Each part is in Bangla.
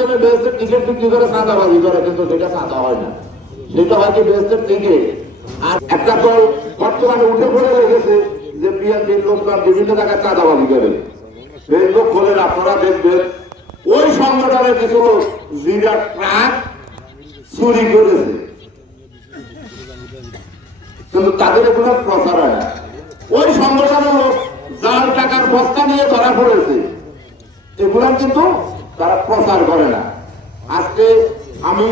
মাধ্যমে বেহেস্তের টিকিট বিক্রি করে চাঁদাবাজি করে, কিন্তু সেটা চাঁদা হয় না। সেটা হয় কি বেহেস্তের টিকিট আর একটা দল বর্তমানে উঠে পড়ে লেগেছে যে বিএনপির লোকরা বিভিন্ন জায়গায় চাঁদাবাজি করে। ফেসবুক খোলেন আপনারা দেখবেন, ওই সংগঠনের কিছু লোক জিরা ট্রাক চুরি করেছে। কিন্তু তাদের এগুলো প্রচার হয় না। ওই সংগঠনের লোক যার টাকার বস্তা নিয়ে ধরা পড়েছে। এগুলার কিন্তু তারা প্রচার করে না। আজকে আমি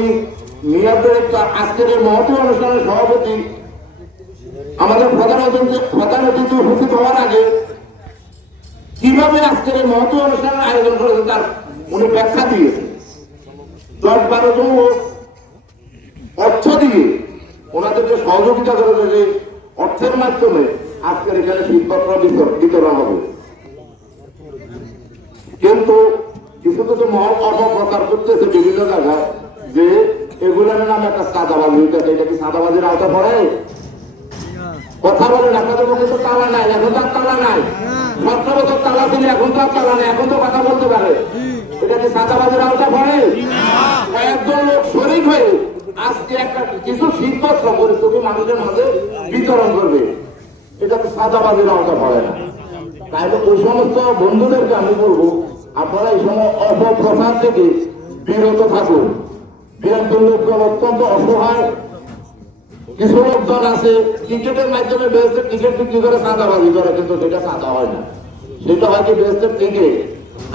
মিয়াদের আজকের এই অনুষ্ঠানের সভাপতি আমাদের প্রধান প্রধান অতিথি উপস্থিত হওয়ার আগে কীভাবে আজকের এই অনুষ্ঠানের আয়োজন করেছেন তার উনি ব্যাখ্যা দিয়েছে দশ বারো জন অর্থ দিয়ে ওনাদেরকে সহযোগিতা করেছে যে অর্থের মাধ্যমে আজকের এখানে শীতপত্র বিতর- বিতরণ হবে। কিন্তু কিছু কিছু মহল অপপ্রচার করতেছে বিভিন্ন জায়গায় যে এগুলোর নাম একটা সাদাবাজি হইতেছে এটা কি সাদাবাজির আওতা পড়ে? কথা বলেন আপনাদের মধ্যে তো তালা নাই এখন তো আর তালা নাই। সতেরো বছর তালা ছিল এখন তো আর তালা নাই এখন তো কথা বলতে পারে। এটা কি সাদাবাজির আওতা পড়ে? কয়েকজন লোক শরিক হয়ে আজকে একটা কিছু শীতবস্ত্র পরিস্থিতি মানুষের মাঝে বিতরণ করবে। এটা তো সাদাবাজির আওতা পড়ে না। তাইলে ওই সমস্ত বন্ধুদেরকে আমি বলব আপনারা এই সময় অপপ্রচার থেকে বিরত থাকুন। বিরাটের লোকজন অত্যন্ত অসহায়। কিছু লোকজন আছে, টিকিটের মাধ্যমে বেহেস্তের টিকিট বিক্রি করে চাঁদাবাজি করে, কিন্তু সেটা চাঁদা হয় না। সেটা হয় কি বেহেস্তের টিকিট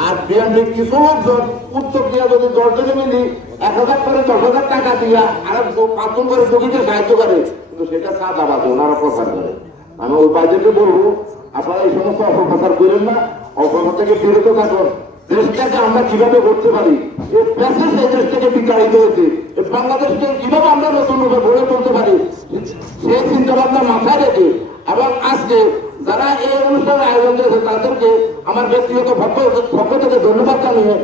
আর বিএনপির কিছু লোকজন উত্তর দিয়া যদি দশজনে মিলি, এক হাজার করে, দশ হাজার টাকা দিয়া আর পাঁচজন করে টিকিটে সাহায্য করে, কিন্তু সেটা চাঁদাবাজি, ওনারা প্রচার করে। আমি ওই বাইদেরকে বলব আপনারা এই সমস্ত অপপ্রচার করেন না অপপ্রচার থেকে বিরত থাকুন। দেশটাকে আমরা কীভাবে করতে পারি? এই দেশ থেকে বিতাড়িত হয়েছে। বাংলাদেশকে কীভাবে আমরা নতুন রূপে গড়ে তুলতে পারি? সেই চিন্তা ভাবনা মাথায় রেখে এবং আজকে যারা এই অনুষ্ঠানের আয়োজন করেছে, তাদেরকে আমার ব্যক্তিগত পক্ষ থেকে ধন্যবাদ জানিয়ে